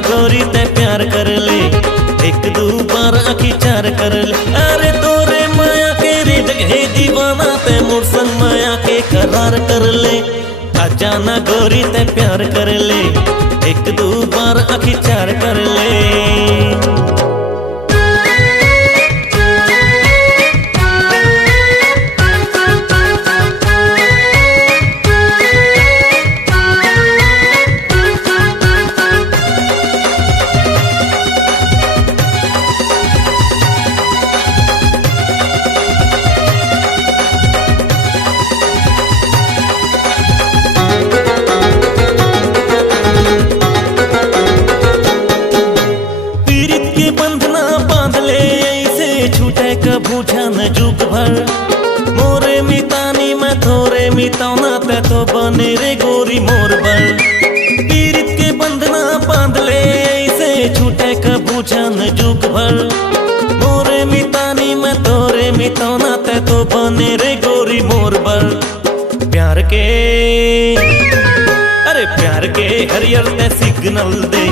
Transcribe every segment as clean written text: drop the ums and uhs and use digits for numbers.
गोरी ते प्यार कर ले, एक दो बार आखी चार कर ले। अरे तोरे माया के रे जगह दीवाना ते मोर संग माया के करार कर ले। आजा ना गोरी ते प्यार कर ले, एक दो बार आखी चार कर ले। बंधना बांध ले ऐसे छूटे कभू झन जुग भर, मोरे मितानी मैं थोरे मिताना ते तो बने रे गोरी मोर बर। पीरित के बंधना बांध ले ऐसे छूटे कभू झन जुग भर, मोरे मितानी मैं थोरे मिताना ते तो बने रे गोरी मोर बर। प्यार के अरे प्यार के हरियर ते सिग्नल दे,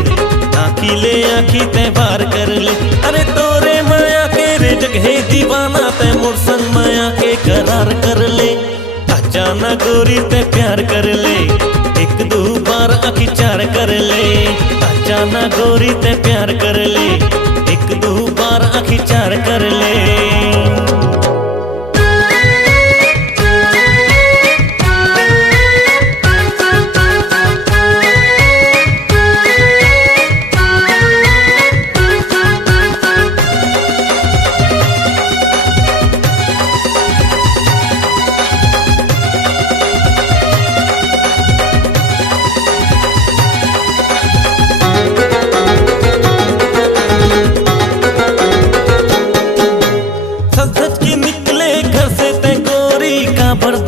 आखी ले आखी ते बार कर ले। अरे तोरे माया के रे जगह दीवाना ते मोर संग माया के करार कर ले। आजा ना गोरी ते प्यार कर ले, एक दो बार आखी चार कर ले। आजा ना गोरी ते प्यार कर ले, एक दो बार आखी चार कर ले।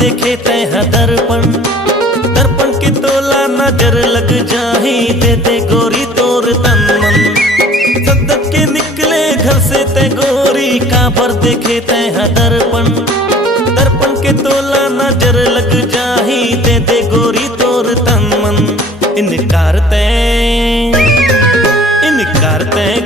देखे ते है दर्पण, दर्पण के तोला नजर लग जाही, दे दे गोरी तोर तन मन। सदत के निकले घर से ते गोरी काबर देखे ते है दर्पण, दर्पण के तोला नजर लग जाही, दे दे गोरी तोर तन मन। इनकार ते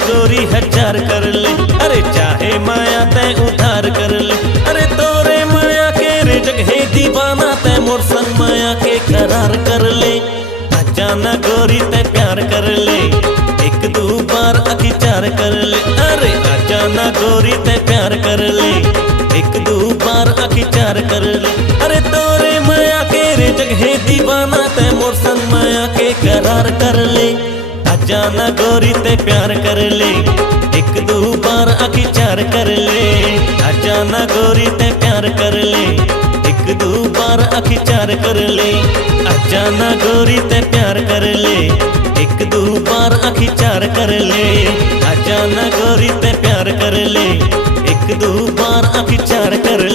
गोरी हजार कर ले, अरे चाहे माया ते उधार कर ले। अरे तोरे माया के रे जगह दीवाना ते मोर संग माया के करार कर ले। आजा ना गोरी ते प्यार कर ले, एक दो बार आखी चार कर ले। अरे आजा ना गोरी ते प्यार कर ले, एक दो बार आखी चार कर ले। अरे तोरे माया के रे जगह दीवाना ते मोर संग माया के करार कर ले। आजा ना गोरी ते प्यार कर ले, एक दो बार आखी चार कर ले। आजा ना गोरी ते प्यार कर ले, एक दो बार आखी चार कर ले। आजा ना गोरी ते प्यार कर ले, एक दो बार आखी चार कर ले। आजा ना गोरी ते प्यार कर ले, एक दो बार आखी चार कर ले।